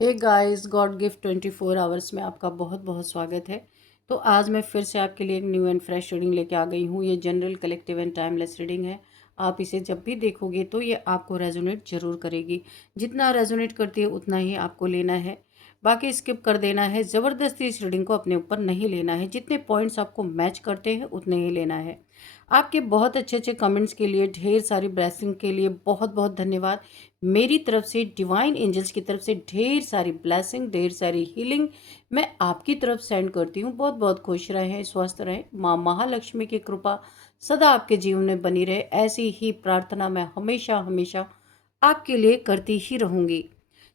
हे guys, God gift 24 hours में आपका बहुत बहुत स्वागत है। तो आज मैं फिर से आपके लिए एक न्यू एंड फ्रेश रीडिंग लेके आ गई हूँ। ये general, collective and timeless reading है। आप इसे जब भी देखोगे तो ये आपको रेजोनेट जरूर करेगी। जितना रेजोनेट करती है उतना ही आपको लेना है, बाकी स्किप कर देना है। ज़बरदस्ती इस रीडिंग को अपने ऊपर नहीं लेना है। जितने पॉइंट्स आपको मैच करते हैं उतने ही लेना है। आपके बहुत अच्छे अच्छे कमेंट्स के लिए, ढेर सारी ब्लेसिंग के लिए बहुत बहुत धन्यवाद। मेरी तरफ से, डिवाइन एंजल्स की तरफ से ढेर सारी ब्लेसिंग, ढेर सारी हीलिंग मैं आपकी तरफ सेंड करती हूँ। बहुत बहुत खुश रहें, स्वस्थ रहें। माँ महालक्ष्मी की कृपा सदा आपके जीवन में बनी रहे, ऐसी ही प्रार्थना मैं हमेशा हमेशा आपके लिए करती ही रहूँगी।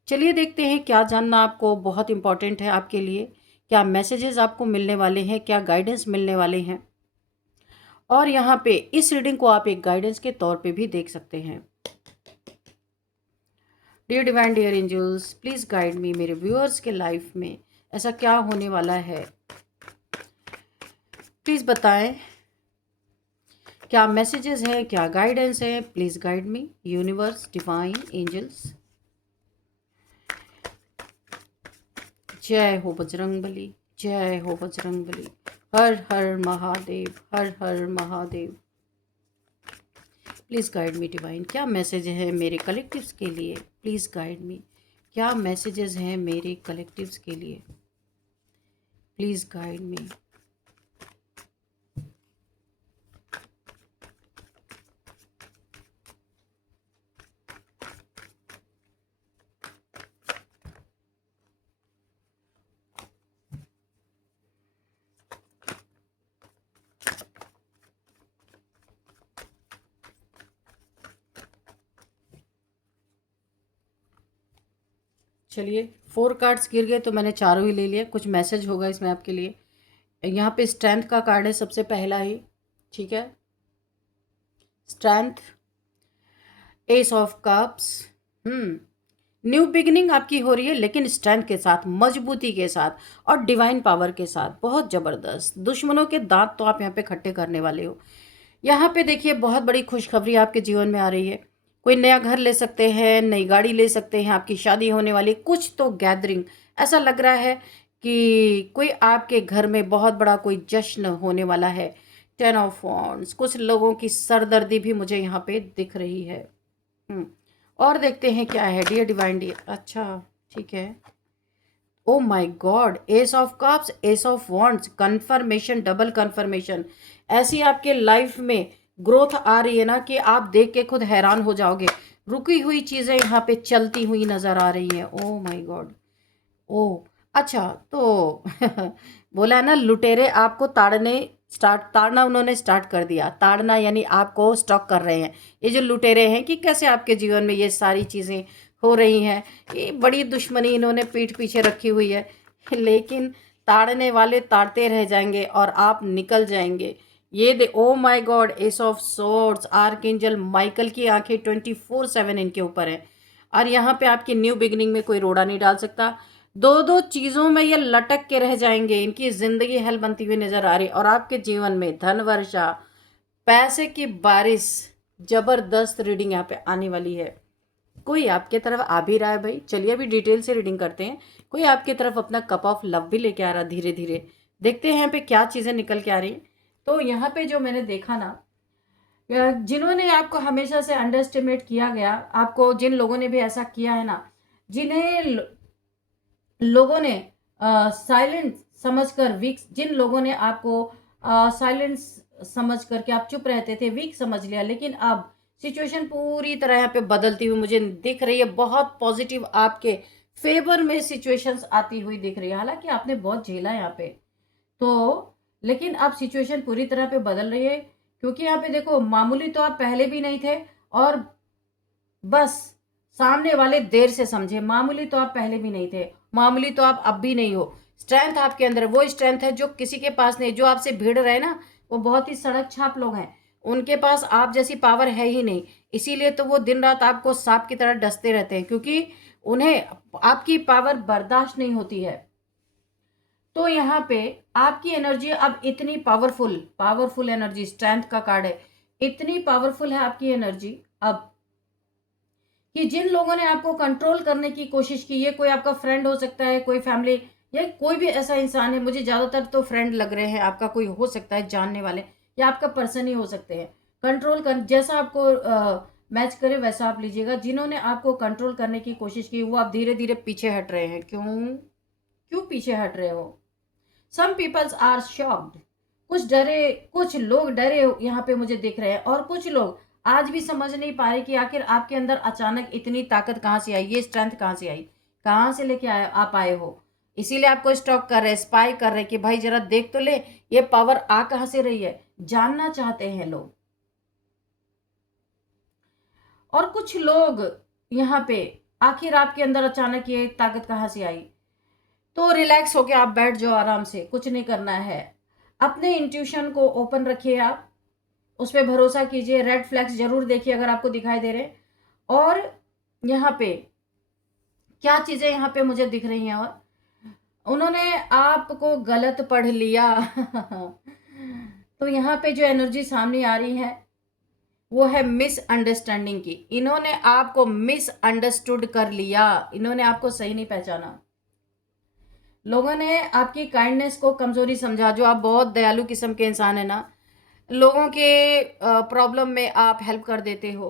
चलिए देखते हैं क्या जानना आपको बहुत इम्पोर्टेंट है आपके लिए। क्या मैसेजेस आपको मिलने वाले हैं, क्या गाइडेंस मिलने वाले हैं। और यहाँ पे इस रीडिंग को आप एक गाइडेंस के तौर पे भी देख सकते हैं। Dear divine, dear angels, please guide me. मेरे व्यूअर्स के लाइफ में ऐसा क्या होने वाला है, प्लीज़ बताएं। क्या मैसेजेस हैं, क्या गाइडेंस है, please guide me. Universe, divine angels, जय हो बजरंगबली, जय हो बजरंगबली। हर हर महादेव, हर हर Mahadev. Please guide me divine. क्या मैसेज है मेरे कलेक्टिव्स के लिए, प्लीज़ गाइड मी। क्या मैसेजेस हैं मेरे कलेक्टिव्स के लिए, प्लीज़ गाइड मी। चलिए, 4 कार्ड्स गिर गए तो मैंने चारों ही ले लिया। कुछ मैसेज होगा इसमें आपके लिए। यहाँ पे स्ट्रेंथ का कार्ड है सबसे पहला ही, ठीक है। Strength, S of cups. New beginning आपकी हो रही है, लेकिन स्ट्रेंथ के साथ, मजबूती के साथ और डिवाइन पावर के साथ। बहुत ज़बरदस्त। दुश्मनों के दांत तो आप यहाँ पे खट्टे करने वाले हो। यहाँ पे देखिए, बहुत बड़ी खुशखबरी आपके जीवन में आ रही है। कोई नया घर ले सकते हैं, नई गाड़ी ले सकते हैं, आपकी शादी होने वाली, कुछ तो गैदरिंग। ऐसा लग रहा है कि कोई आपके घर में बहुत बड़ा कोई जश्न होने वाला है। 10 ऑफ वॉन्ड्स। कुछ लोगों की सरदर्दी भी मुझे यहाँ पे दिख रही है। और देखते हैं क्या है डियर डिवाइन डियर। अच्छा, ठीक है। ओ my god, ace of cups, S of wands, confirmation, double confirmation. ऐसी आपके लाइफ में ग्रोथ आ रही है ना कि आप देख के खुद हैरान हो जाओगे। रुकी हुई चीजें यहाँ पे चलती हुई नजर आ रही हैं। ओ माय गॉड। ओ, अच्छा तो बोला है ना, लुटेरे आपको ताड़ना उन्होंने स्टार्ट कर दिया। ताड़ना यानी आपको स्टॉक कर रहे हैं। ये जो लुटेरे हैं कि कैसे आपके जीवन में ये सारी चीज़ें हो रही हैं, ये बड़ी दुश्मनी इन्होंने पीठ पीछे रखी हुई है। लेकिन ताड़ने वाले ताड़ते रह जाएंगे और आप निकल जाएंगे। ये दे, oh my god, ace of swords, archangel Michael की आंखें 24/7 इनके ऊपर है। और यहाँ पे आपकी न्यू बिगिनिंग में कोई रोड़ा नहीं डाल सकता। दो दो चीजों में ये लटक के रह जाएंगे। इनकी जिंदगी हल बनती हुई नजर आ रही और आपके जीवन में धन वर्षा, पैसे की बारिश, जबरदस्त रीडिंग यहाँ पे आने वाली है। कोई आपके तरफ आ भी रहा है भाई। चलिए अभी डिटेल से रीडिंग करते हैं। कोई आपके तरफ अपना कप ऑफ लव भी लेके आ रहा धीरे धीरे। देखते हैं यहाँ पे क्या चीजें निकल के आ रही हैं। तो यहाँ पे जो मैंने देखा ना, जिन्होंने आपको हमेशा से अंडर एस्टिमेट किया गया, आपको जिन लोगों ने भी ऐसा किया है ना, जिन्हें लोगों ने साइलेंट समझकर वीक, जिन लोगों ने आपको साइलेंट समझ करके आप चुप रहते थे, वीक समझ लिया, लेकिन अब सिचुएशन पूरी तरह यहाँ पे बदलती हुई मुझे दिख रही है। बहुत पॉजिटिव आपके फेवर में सिचुएशंस आती हुई दिख रही है। हालांकि आपने बहुत झेला यहाँ पे, तो लेकिन अब सिचुएशन पूरी तरह पे बदल रही है। क्योंकि यहाँ पे देखो, मामूली तो आप पहले भी नहीं थे, और बस सामने वाले देर से समझे। मामूली तो आप पहले भी नहीं थे, मामूली तो आप अब भी नहीं हो। स्ट्रेंथ आपके अंदर वो स्ट्रेंथ है जो किसी के पास नहीं। जो आपसे भिड़ रहे ना, वो बहुत ही सड़क छाप लोग हैं। उनके पास आप जैसी पावर है ही नहीं। इसीलिए तो वो दिन रात आपको सांप की तरह डसते रहते हैं, क्योंकि उन्हें आपकी पावर बर्दाश्त नहीं होती है। तो यहाँ पे आपकी एनर्जी अब इतनी पावरफुल, पावरफुल एनर्जी, स्ट्रेंथ का कार्ड है, इतनी पावरफुल है आपकी एनर्जी अब कि जिन लोगों ने आपको कंट्रोल करने की कोशिश की, ये कोई आपका फ्रेंड हो सकता है, कोई फैमिली या कोई भी ऐसा इंसान है, मुझे ज़्यादातर तो फ्रेंड लग रहे हैं, आपका कोई हो सकता है जानने वाले या आपका पर्सन ही हो सकते हैं। कंट्रोल कर जैसा आपको मैच करे वैसा आप लीजिएगा। जिन्होंने आपको कंट्रोल करने की कोशिश की वो आप धीरे धीरे पीछे हट रहे हैं। क्यों क्यों पीछे हट रहे हो? सम पीपल्स आर शॉक्ड। कुछ लोग डरे यहाँ पे मुझे दिख रहे हैं, और कुछ लोग आज भी समझ नहीं पा रहे कि आखिर आपके अंदर अचानक इतनी ताकत कहाँ से आई, ये स्ट्रेंथ कहाँ से आई, कहाँ से लेके आए आप आए हो। इसीलिए आपको स्टॉक कर रहे, स्पाई कर रहे कि भाई जरा देख तो ले ये पावर आ कहाँ से रही है, जानना चाहते हैं लोग। और कुछ लोग यहाँ पे आखिर आपके अंदर अचानक ये ताकत कहाँ से आई। तो रिलैक्स होके आप बैठ जाओ, आराम से, कुछ नहीं करना है। अपने इंट्यूशन को ओपन रखिए, आप उस पर भरोसा कीजिए। रेड फ्लैग्स जरूर देखिए अगर आपको दिखाई दे रहे। और यहाँ पे क्या चीजें यहाँ पे मुझे दिख रही हैं, और उन्होंने आपको गलत पढ़ लिया। तो यहाँ पे जो एनर्जी सामने आ रही है वो है मिसअंडरस्टैंडिंग की। इन्होंने आपको मिसअंडरस्टूड कर लिया, इन्होंने आपको सही नहीं पहचाना। लोगों ने आपकी काइंडनेस को कमजोरी समझा। जो आप बहुत दयालु किस्म के इंसान है ना, लोगों के प्रॉब्लम में आप हेल्प कर देते हो,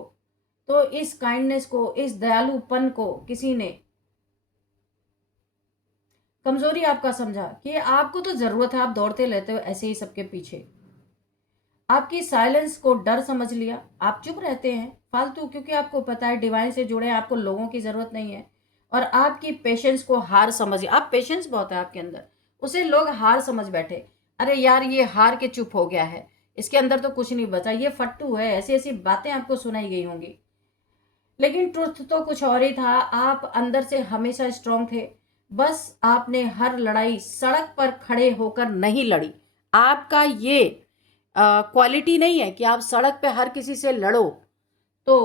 तो इस काइंडनेस को, इस दयालुपन को किसी ने कमजोरी आपका समझा कि आपको तो जरूरत है, आप दौड़ते रहते हो ऐसे ही सबके पीछे। आपकी साइलेंस को डर समझ लिया, आप चुप रहते हैं फालतू, क्योंकि आपको पता है डिवाइन से जुड़े हैं, आपको लोगों की जरूरत नहीं है। और आपकी पेशेंस को हार समझिए, आप पेशेंस बहुत है आपके अंदर, उसे लोग हार समझ बैठे। अरे यार ये हार के चुप हो गया है, इसके अंदर तो कुछ नहीं बचा, ये फट्टू है, ऐसी ऐसी बातें आपको सुनाई गई होंगी। लेकिन ट्रुथ तो कुछ और ही था। आप अंदर से हमेशा स्ट्रांग थे, बस आपने हर लड़ाई सड़क पर खड़े होकर नहीं लड़ी। आपका ये क्वालिटी नहीं है कि आप सड़क पे हर किसी से लड़ो। तो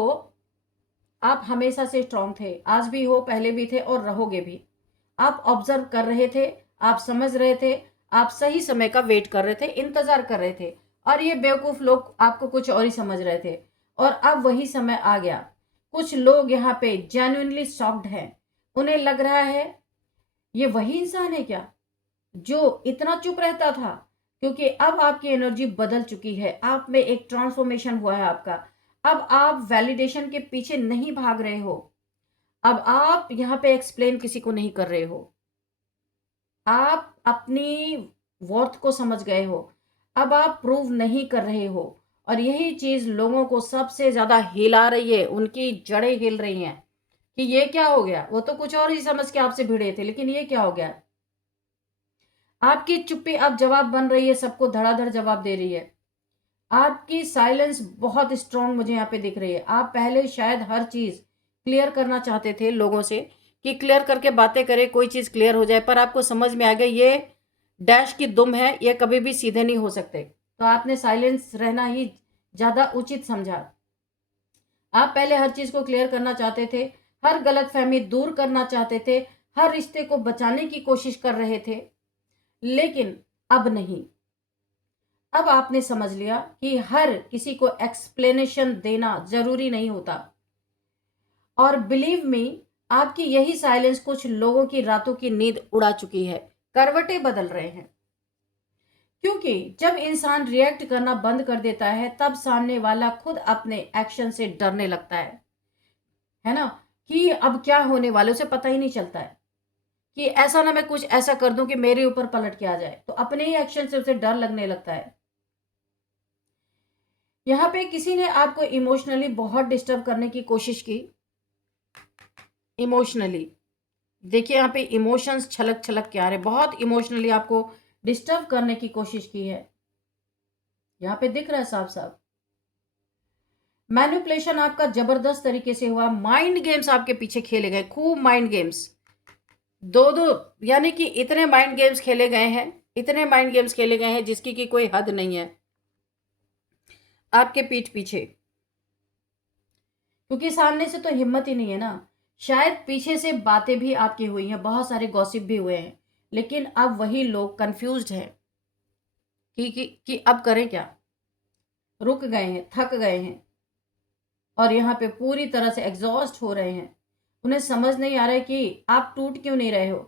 आप हमेशा से स्ट्रांग थे, आज भी हो, पहले भी थे और रहोगे भी। आप ऑब्जर्व कर रहे थे, आप समझ रहे थे, आप सही समय का वेट कर रहे थे, इंतजार कर रहे थे। और ये बेवकूफ लोग आपको कुछ और ही समझ रहे थे, और अब वही समय आ गया। कुछ लोग यहाँ पे जेन्युइनली शॉक्ड हैं। उन्हें लग रहा है ये वही इंसान है क्या जो इतना चुप रहता था, क्योंकि अब आपकी एनर्जी बदल चुकी है, आप में एक ट्रांसफॉर्मेशन हुआ है आपका। अब आप वैलिडेशन के पीछे नहीं भाग रहे हो, अब आप यहाँ पे एक्सप्लेन किसी को नहीं कर रहे हो, आप अपनी वर्थ को समझ गए हो, अब आप प्रूव नहीं कर रहे हो। और यही चीज लोगों को सबसे ज्यादा हिला रही है, उनकी जड़ें हिल रही हैं कि ये क्या हो गया, वो तो कुछ और ही समझ के आपसे भिड़े थे, लेकिन ये क्या हो गया। आपकी चुप्पी अब जवाब बन रही है, सबको धड़ाधड़ जवाब दे रही है। आपकी साइलेंस बहुत स्ट्रांग मुझे यहाँ पे दिख रही है। आप पहले शायद हर चीज क्लियर करना चाहते थे लोगों से, कि क्लियर करके बातें करें, कोई चीज क्लियर हो जाए, पर आपको समझ में आ गया ये डैश की दुम है, ये कभी भी सीधे नहीं हो सकते। तो आपने साइलेंस रहना ही ज्यादा उचित समझा। आप पहले हर चीज को क्लियर करना चाहते थे, हर गलत फहमी दूर करना चाहते थे, हर रिश्ते को बचाने की कोशिश कर रहे थे, लेकिन अब नहीं। अब आपने समझ लिया कि हर किसी को एक्सप्लेनेशन देना जरूरी नहीं होता। और बिलीव मी, आपकी यही साइलेंस कुछ लोगों की रातों की नींद उड़ा चुकी है, करवटें बदल रहे हैं। क्योंकि जब इंसान रिएक्ट करना बंद कर देता है तब सामने वाला खुद अपने एक्शन से डरने लगता है ना, कि अब क्या होने वाले उसे पता ही नहीं चलता है, कि ऐसा ना मैं कुछ ऐसा कर दूं कि मेरे ऊपर पलट के आ जाए, तो अपने ही एक्शन से उसे डर लगने लगता है। यहाँ पे किसी ने आपको इमोशनली बहुत डिस्टर्ब करने की कोशिश की। इमोशनली देखिए, यहाँ पे इमोशंस छलक छलक के आ रहे, बहुत इमोशनली आपको डिस्टर्ब करने की कोशिश की है, यहाँ पे दिख रहा है साफ साफ। मैनिपुलेशन आपका जबरदस्त तरीके से हुआ, माइंड गेम्स आपके पीछे खेले गए, खूब माइंड गेम्स, दो दो, यानी कि इतने माइंड गेम्स खेले गए हैं, इतने माइंड गेम्स खेले गए हैं जिसकी की कोई हद नहीं है आपके पीठ पीछे। क्योंकि सामने से तो हिम्मत ही नहीं है ना। शायद पीछे से बातें भी आपकी हुई हैं, बहुत सारे गॉसिप भी हुए हैं, लेकिन अब वही लोग कंफ्यूज्ड हैं कि अब करें क्या, रुक गए हैं, थक गए हैं। और यहाँ पे पूरी तरह से एग्जॉस्ट हो रहे हैं। उन्हें समझ नहीं आ रहा है कि आप टूट क्यों नहीं रहे हो,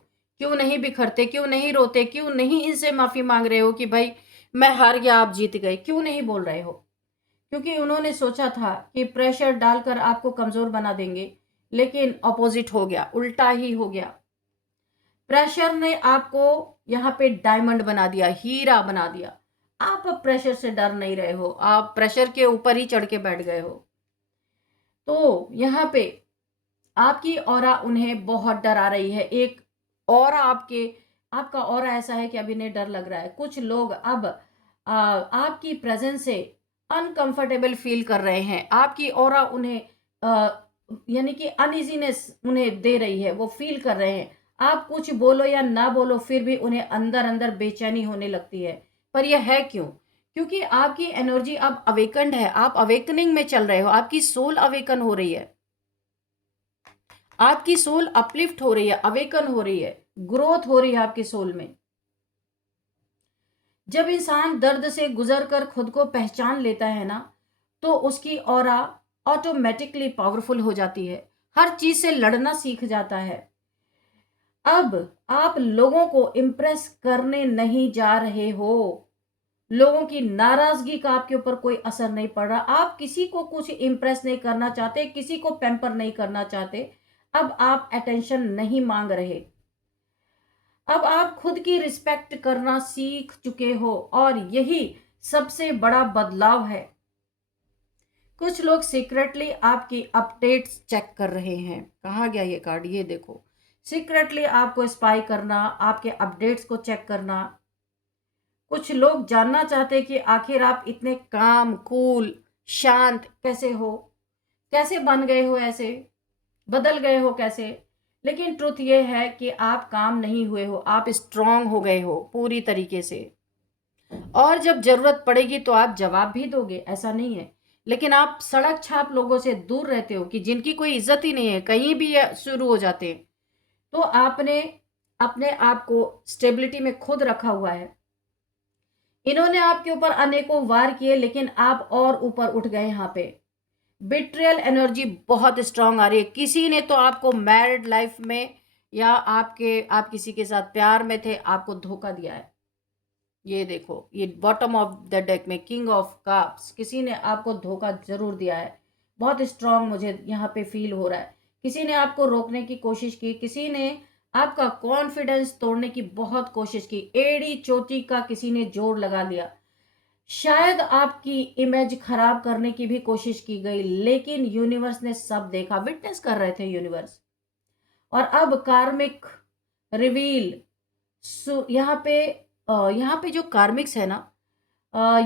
क्यों नहीं बिखरते, क्यों नहीं रोते, क्यों नहीं इनसे माफ़ी मांग रहे हो कि भाई मैं हार गया, आप जीत गए, क्यों नहीं बोल रहे हो। क्योंकि उन्होंने सोचा था कि प्रेशर डालकर आपको कमज़ोर बना देंगे, लेकिन ऑपोजिट हो गया, उल्टा ही हो गया। प्रेशर ने आपको यहाँ पे डायमंड बना दिया, हीरा बना दिया। आप अब प्रेशर से डर नहीं रहे हो, आप प्रेशर के ऊपर ही चढ़ के बैठ गए हो। तो यहाँ पे आपकी ऑरा उन्हें बहुत डरा रही है। एक ऑरा आपका ऑरा ऐसा है कि अब इन्हें डर लग रहा है। कुछ लोग अब आपकी प्रेजेंस से अनकंफर्टेबल फील कर रहे हैं। आपकी ऑरा उन्हें यानी कि अनइजीनेस उन्हें दे रही है, वो फील कर रहे हैं। आप कुछ बोलो या ना बोलो फिर भी उन्हें अंदर अंदर बेचैनी होने लगती है। पर यह है क्यों? क्योंकि आपकी एनर्जी अब अवेकन्ड है, आप अवेकनिंग में चल रहे हो, आपकी सोल अवेकन हो रही है, आपकी सोल अपलिफ्ट हो रही है, अवेकन हो रही है, ग्रोथ हो रही है आपकी सोल में। जब इंसान दर्द से गुजर कर खुद को पहचान लेता है ना, तो उसकी ऑरा ऑटोमेटिकली पावरफुल हो जाती है, हर चीज से लड़ना सीख जाता है। अब आप लोगों को इम्प्रेस करने नहीं जा रहे हो। लोगों की नाराजगी का आपके ऊपर कोई असर नहीं पड़ रहा। आप किसी को कुछ इम्प्रेस नहीं करना चाहते, किसी को पैम्पर नहीं करना चाहते। अब आप अटेंशन नहीं मांग रहे। अब आप खुद की रिस्पेक्ट करना सीख चुके हो और यही सबसे बड़ा बदलाव है। कुछ लोग सीक्रेटली आपकी अपडेट्स चेक कर रहे हैं। कहाँ गया ये कार्ड? ये देखो, सीक्रेटली आपको स्पाई करना, आपके अपडेट्स को चेक करना। कुछ लोग जानना चाहते कि आखिर आप इतने काम, कूल, शांत कैसे हो, कैसे बन गए हो, ऐसे बदल गए हो कैसे। लेकिन ट्रुथ ये है कि आप काम नहीं हुए हो, आप स्ट्रांग हो गए हो पूरी तरीके से। और जब जरूरत पड़ेगी तो आप जवाब भी दोगे, ऐसा नहीं है। लेकिन आप सड़क छाप लोगों से दूर रहते हो कि जिनकी कोई इज्जत ही नहीं है, कहीं भी ये शुरू हो जाते हैं। तो आपने अपने आप को स्टेबिलिटी में खुद रखा हुआ है। इन्होंने आपके ऊपर अनेकों वार किए, लेकिन आप और ऊपर उठ गए। यहाँ पे बिट्रियल एनर्जी बहुत स्ट्रांग आ रही है। किसी ने तो आपको मैरिड लाइफ में या आप किसी के साथ प्यार में थे, आपको धोखा दिया है। ये देखो, ये बॉटम ऑफ द डेक में किंग ऑफ कप्स, किसी ने आपको धोखा जरूर दिया है। बहुत स्ट्रांग मुझे यहाँ पे फील हो रहा है। किसी ने आपको रोकने की कोशिश की, किसी ने आपका कॉन्फिडेंस तोड़ने की बहुत कोशिश की, एड़ी चोटी का किसी ने जोर लगा दिया। शायद आपकी इमेज खराब करने की भी कोशिश की गई, लेकिन यूनिवर्स ने सब देखा, विटनेस कर रहे थे यूनिवर्स। और अब कार्मिक रिवील यहाँ पे जो कार्मिक्स है ना,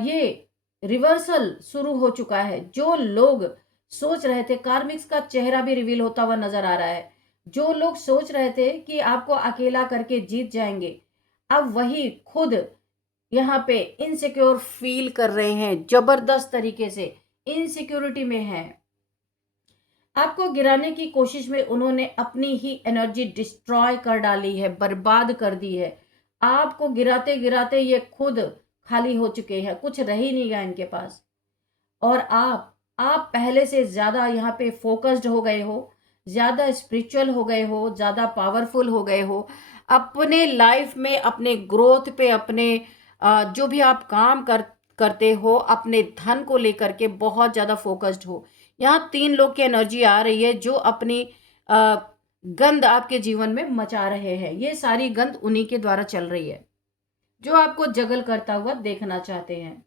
ये रिवर्सल शुरू हो चुका है। जो लोग सोच रहे थे, कार्मिक्स का चेहरा भी रिवील होता हुआ नजर आ रहा है। जो लोग सोच रहे थे कि आपको अकेला करके जीत जाएंगे, अब वही खुद यहाँ पे इनसिक्योर फील कर रहे हैं, जबरदस्त तरीके से इनसिक्योरिटी में है। आपको गिराने की कोशिश में उन्होंने अपनी ही एनर्जी डिस्ट्रॉय कर डाली है, बर्बाद कर दी है। आपको गिराते गिराते ये खुद खाली हो चुके हैं, कुछ रह ही नहीं गया इनके पास। और आप पहले से ज्यादा यहाँ पे फोकस्ड हो गए हो, ज्यादा स्पिरिचुअल हो गए हो, ज्यादा पावरफुल हो गए हो। अपने लाइफ में, अपने ग्रोथ पे, अपने जो भी आप काम करते हो, अपने धन को लेकर के बहुत ज्यादा फोकस्ड हो। यहाँ 3 लोग की एनर्जी आ रही है जो अपनी अ, गंद आपके जीवन में मचा रहे हैं। ये सारी गंद उन्हीं के द्वारा चल रही है, जो आपको जगल करता हुआ देखना चाहते हैं।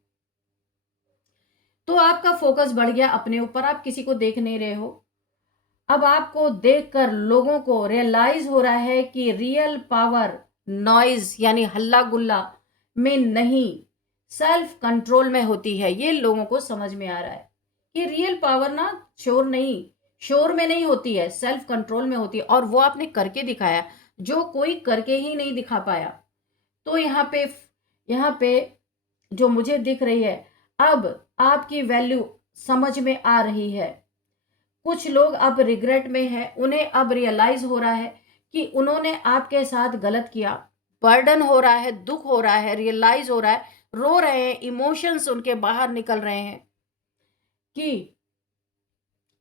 तो आपका फोकस बढ़ गया अपने ऊपर, आप किसी को देख नहीं रहे हो। अब आपको देखकर लोगों को रियलाइज हो रहा है कि रियल पावर नॉइज यानी हल्ला गुल्ला में नहीं, सेल्फ कंट्रोल में होती है। ये लोगों को समझ में आ रहा है कि रियल पावर ना शोर में नहीं होती है, सेल्फ कंट्रोल में होती है। और वो आपने करके दिखाया, जो कोई करके ही नहीं दिखा पाया। तो यहाँ पे जो मुझे दिख रही है, अब आपकी वैल्यू समझ में आ रही है। कुछ लोग अब रिग्रेट में है, उन्हें अब रियलाइज हो रहा है कि उन्होंने आपके साथ गलत किया। बर्डन हो रहा है, दुख हो रहा है, रियलाइज हो रहा है, रो रहे हैं, इमोशंस उनके बाहर निकल रहे हैं कि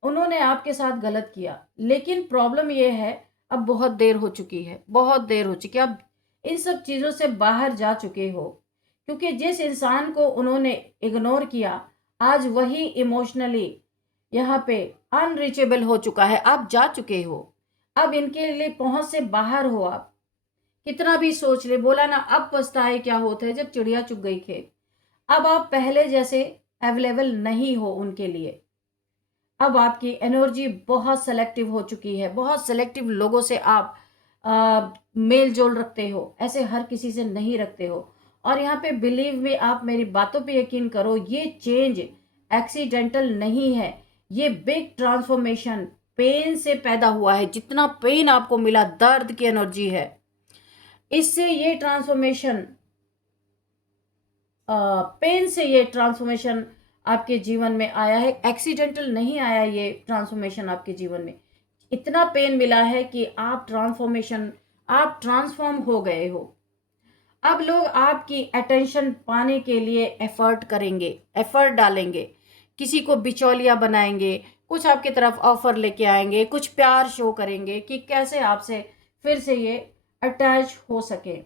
उन्होंने आपके साथ गलत किया, लेकिन प्रॉब्लम ये है अब बहुत देर हो चुकी है, बहुत देर हो चुकी है। अब इन सब चीज़ों से बाहर जा चुके हो, क्योंकि जिस इंसान को उन्होंने इग्नोर किया, आज वही इमोशनली यहाँ पे अनरीचेबल हो चुका है। आप जा चुके हो, अब इनके लिए पहुंच से बाहर हो आप। कितना भी सोच ले, बोला ना अब पछताए क्या होता है जब चिड़िया चुग गई खेत। अब आप पहले जैसे अवेलेबल नहीं हो उनके लिए। अब आपकी एनर्जी बहुत सेलेक्टिव हो चुकी है, बहुत सेलेक्टिव लोगों से आप मेल जोल रखते हो, ऐसे हर किसी से नहीं रखते हो। और यहाँ पे बिलीव में, आप मेरी बातों पे यकीन करो, ये चेंज एक्सीडेंटल नहीं है, ये बिग ट्रांसफॉर्मेशन पेन से पैदा हुआ है। जितना पेन आपको मिला, दर्द की एनर्जी है, इससे ये ट्रांसफॉर्मेशन, पेन से ये ट्रांसफॉर्मेशन आपके जीवन में आया है। एक्सीडेंटल नहीं आया ये ट्रांसफॉर्मेशन आपके जीवन में। इतना पेन मिला है कि आप ट्रांसफॉर्म हो गए हो। अब लोग आपकी अटेंशन पाने के लिए एफर्ट करेंगे, एफर्ट डालेंगे, किसी को बिचौलिया बनाएंगे, कुछ आपकी तरफ ऑफर लेके आएंगे, कुछ प्यार शो करेंगे कि कैसे आपसे फिर से ये अटैच हो सके।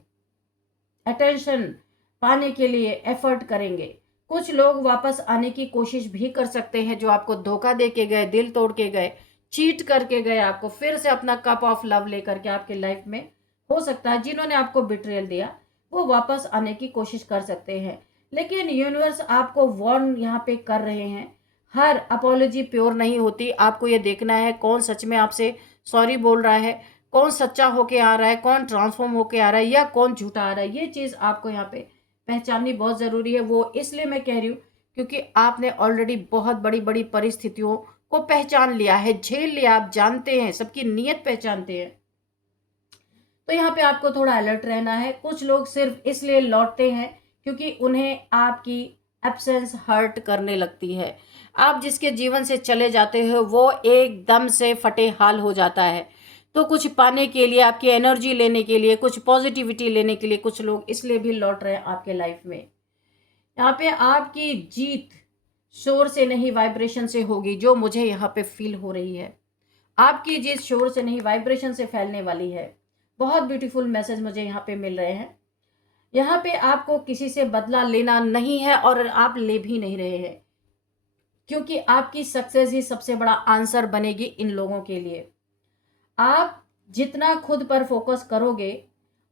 अटेंशन पाने के लिए एफर्ट करेंगे। कुछ लोग वापस आने की कोशिश भी कर सकते हैं, जो आपको धोखा दे के गए, दिल तोड़ के गए, चीट करके गए, आपको फिर से अपना कप ऑफ लव लेकर के आपके लाइफ में, हो सकता है जिन्होंने आपको बिट्रेयल दिया वो वापस आने की कोशिश कर सकते हैं। लेकिन यूनिवर्स आपको वार्न यहाँ पे कर रहे हैं, हर अपोलॉजी प्योर नहीं होती। आपको ये देखना है कौन सच में आपसे सॉरी बोल रहा है, कौन सच्चा होके आ रहा है, कौन ट्रांसफॉर्म होके आ रहा है, या कौन झूठा आ रहा है। ये चीज़ आपको यहाँ पे पहचाननी बहुत ज़रूरी है। वो इसलिए मैं कह रही हूँ क्योंकि आपने ऑलरेडी बहुत बड़ी बड़ी परिस्थितियों को पहचान लिया है, झेल लिया, आप जानते हैं, सबकी नीयत पहचानते हैं। तो यहाँ पे आपको थोड़ा अलर्ट रहना है। कुछ लोग सिर्फ इसलिए लौटते हैं क्योंकि उन्हें आपकी एब्सेंस हर्ट करने लगती है। आप जिसके जीवन से चले जाते हो वो एकदम से फटे हाल हो जाता है। तो कुछ पाने के लिए, आपकी एनर्जी लेने के लिए, कुछ पॉजिटिविटी लेने के लिए कुछ लोग इसलिए भी लौट रहे हैं आपके लाइफ में। यहाँ पे आपकी जीत शोर से नहीं, वाइब्रेशन से होगी, जो मुझे यहाँ पे फील हो रही है। आपकी जीत शोर से नहीं, वाइब्रेशन से फैलने वाली है। बहुत ब्यूटीफुल मैसेज मुझे यहाँ पे मिल रहे हैं। यहाँ पे आपको किसी से बदला लेना नहीं है और आप ले भी नहीं रहे हैं, क्योंकि आपकी सक्सेस ही सबसे बड़ा आंसर बनेगी इन लोगों के लिए। आप जितना खुद पर फोकस करोगे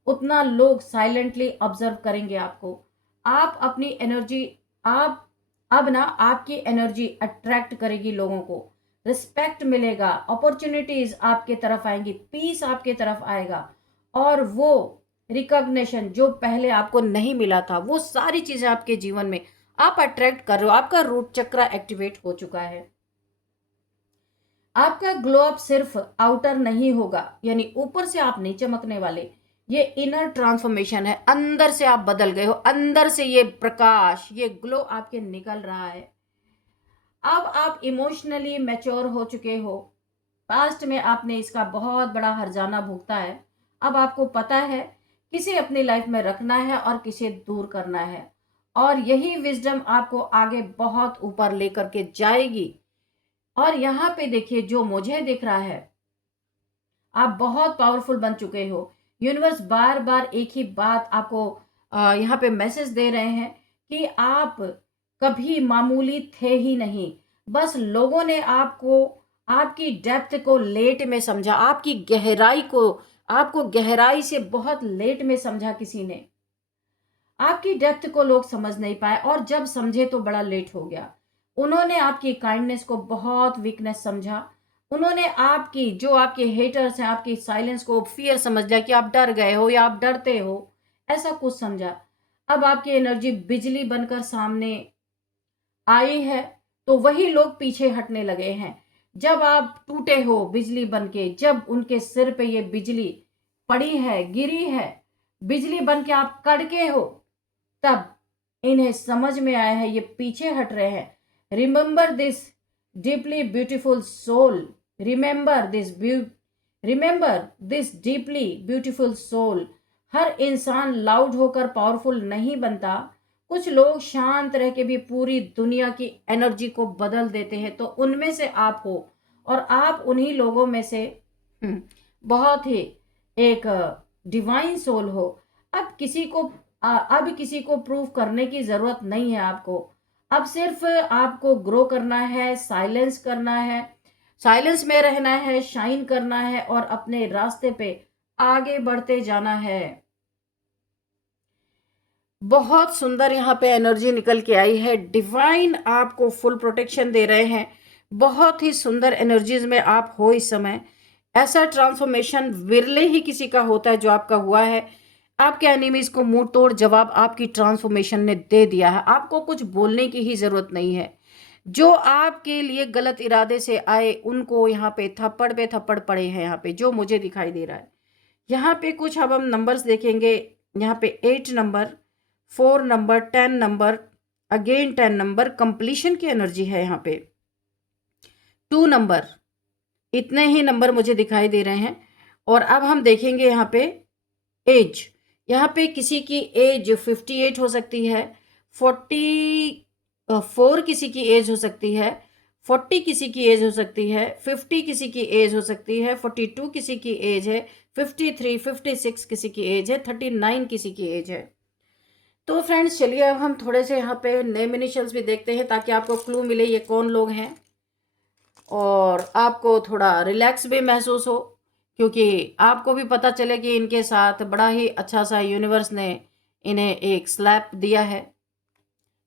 उतना लोग साइलेंटली ऑब्जर्व करेंगे आपको। आप अपनी एनर्जी, आप अब ना आपकी एनर्जी अट्रैक्ट करेगी लोगों को, रिस्पेक्ट मिलेगा, अपॉर्चुनिटीज आपके तरफ आएंगी, पीस आपके तरफ आएगा, और वो रिकॉग्निशन जो पहले आपको नहीं मिला था, वो सारी चीजें आपके जीवन में आप अट्रैक्ट कर रहे हो। आपका रूट चक्र एक्टिवेट हो चुका है। आपका ग्लो अप सिर्फ आउटर नहीं होगा, यानी ऊपर से आप नहीं चमकने वाले, ये इनर ट्रांसफॉर्मेशन है। अंदर से आप बदल गए हो, अंदर से ये प्रकाश, ये ग्लो आपके निकल रहा है। अब आप इमोशनली मैच्योर हो चुके हो। पास्ट में आपने इसका बहुत बड़ा हर्जाना भुगता है। अब आपको पता है किसे अपनी लाइफ में रखना है और किसे दूर करना है, और यही विजडम आपको आगे बहुत ऊपर लेकर के जाएगी। और यहाँ पे देखिए, जो मुझे दिख रहा है, आप बहुत पावरफुल बन चुके हो। यूनिवर्स बार बार एक ही बात आपको यहाँ पे मैसेज दे रहे हैं कि आप कभी मामूली थे ही नहीं। बस लोगों ने आपको, आपकी डेप्थ को लेट में समझा, आपकी गहराई को, आपको गहराई से बहुत लेट में समझा किसी ने। आपकी डेप्थ को लोग समझ नहीं पाए, और जब समझे तो बड़ा लेट हो गया। उन्होंने आपकी काइंडनेस को बहुत वीकनेस समझा। उन्होंने आपकी, जो आपके हेटर्स हैं, आपकी साइलेंस को फियर समझ लिया कि आप डर गए हो या आप डरते हो, ऐसा कुछ समझा। अब आपकी एनर्जी बिजली बनकर सामने आई है, तो वही लोग पीछे हटने लगे हैं। जब आप टूटे हो बिजली बनके, जब उनके सिर पे ये बिजली पड़ी है, गिरी है, बिजली बन के आप कड़के हो, तब इन्हें समझ में आया है, ये पीछे हट रहे हैं। Remember this deeply beautiful soul, remember this remember this deeply beautiful soul. हर इंसान लाउड होकर पावरफुल नहीं बनता, कुछ लोग शांत रह के भी पूरी दुनिया की एनर्जी को बदल देते हैं, तो उनमें से आप हो, और आप उन्हीं लोगों में से बहुत ही एक डिवाइन सोल हो। अब किसी को अब किसी को प्रूव करने की जरूरत नहीं है आपको। अब सिर्फ आपको ग्रो करना है, साइलेंस करना है, साइलेंस में रहना है, शाइन करना है और अपने रास्ते पे आगे बढ़ते जाना है। बहुत सुंदर यहाँ पे एनर्जी निकल के आई है। डिवाइन आपको फुल प्रोटेक्शन दे रहे हैं। बहुत ही सुंदर एनर्जीज में आप हो इस समय। ऐसा ट्रांसफॉर्मेशन विरले ही किसी का होता है जो आपका हुआ है। आपके एनिमीज को मुंह तोड़ जवाब आपकी ट्रांसफॉर्मेशन ने दे दिया है। आपको कुछ बोलने की ही जरूरत नहीं है। जो आपके लिए गलत इरादे से आए उनको यहाँ पे थप्पड़ पड़े हैं। यहाँ पे जो मुझे दिखाई दे रहा है, यहाँ पे कुछ अब हम नंबर्स देखेंगे। यहाँ पे 8 number, 4 number, 10 number, again 10 number, completion की एनर्जी है। यहाँ पे 2 नंबर, इतने ही नंबर मुझे दिखाई दे रहे हैं। और अब हम देखेंगे यहाँ पे एज। यहाँ पे किसी की एज 58 हो सकती है, 44 किसी की एज हो सकती है, 40 किसी की एज हो सकती है, 50 किसी की एज हो सकती है, 42 किसी की एज है, 53, 56 किसी की एज है, 39 किसी की एज है। तो फ्रेंड्स चलिए अब हम थोड़े से यहाँ पे नेम इनिशियल्स भी देखते हैं ताकि आपको क्लू मिले ये कौन लोग हैं और आपको थोड़ा रिलैक्स भी महसूस हो, क्योंकि आपको भी पता चले कि इनके साथ बड़ा ही अच्छा सा यूनिवर्स ने इन्हें एक स्लैप दिया है।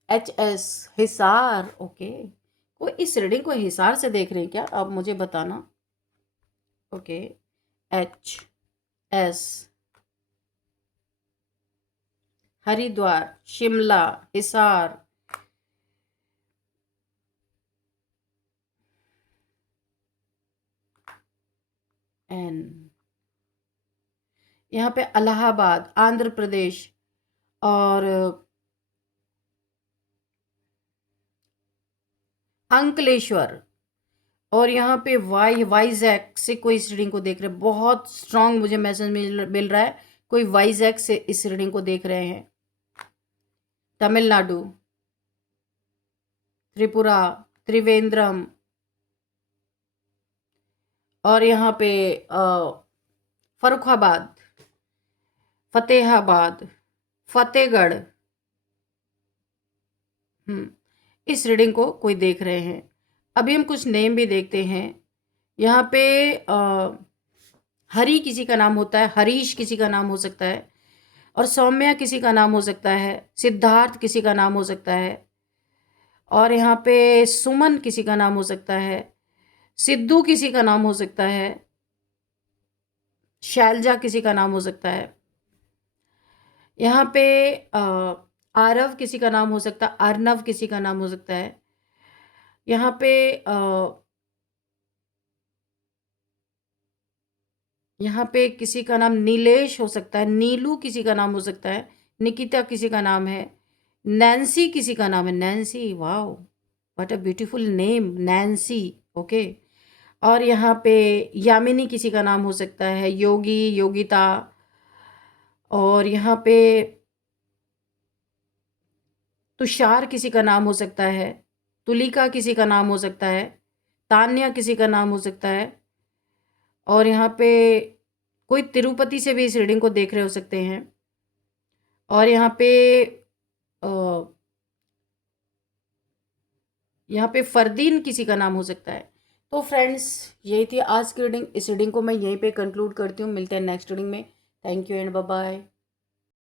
HS Hisar, okay. वो इस रीडिंग को हिसार से देख रहे हैं क्या, आप मुझे बताना। ओके, HS हरिद्वार, शिमला, हिसार, एन, यहाँ पे इलाहाबाद, आंध्र प्रदेश और अंकलेश्वर, और यहाँ पे वाइजैक से कोई इस रीडिंग को देख रहे हैं। बहुत स्ट्रांग मुझे मैसेज मिल रहा है, कोई वाइजैक से इस रीडिंग को देख रहे हैं। तमिलनाडु, त्रिपुरा, त्रिवेंद्रम, और यहाँ पे फरुखाबाद, फतेहाबाद, फतेहगढ़, इस रीडिंग को कोई देख रहे हैं। अभी हम कुछ नेम भी देखते हैं। यहाँ पे हरी किसी का नाम होता है, हरीश किसी का नाम हो सकता है, और सौम्या किसी का नाम हो सकता है, सिद्धार्थ किसी का नाम हो सकता है, और यहाँ पे सुमन किसी का नाम हो सकता है, सिद्धू किसी का नाम हो सकता है, शैलजा किसी का नाम हो सकता है। यहाँ पे आरव किसी का नाम हो सकता है, अर्नव किसी का नाम हो सकता है। यहाँ पे यहाँ पे किसी का नाम नीलेश हो सकता है, नीलू किसी का नाम हो सकता है, निकिता किसी का नाम है, नैन्सी किसी का नाम है, Nancy, wow what a beautiful name, Nancy, okay. और यहाँ पे यामिनी किसी का नाम हो सकता है, योगी, योगिता, और यहाँ पे तुषार किसी का नाम हो सकता है, तुलिका किसी का नाम हो सकता है, तान्या किसी का नाम हो सकता है, और यहाँ पे कोई तिरुपति से भी इस रीडिंग को देख रहे हो सकते हैं, और यहाँ पे फरदीन किसी का नाम हो सकता है। तो फ्रेंड्स यही थी आज की रीडिंग। इस रीडिंग को मैं यहीं पे कंक्लूड करती हूँ। मिलते हैं नेक्स्ट रीडिंग में। Thank you and bye bye.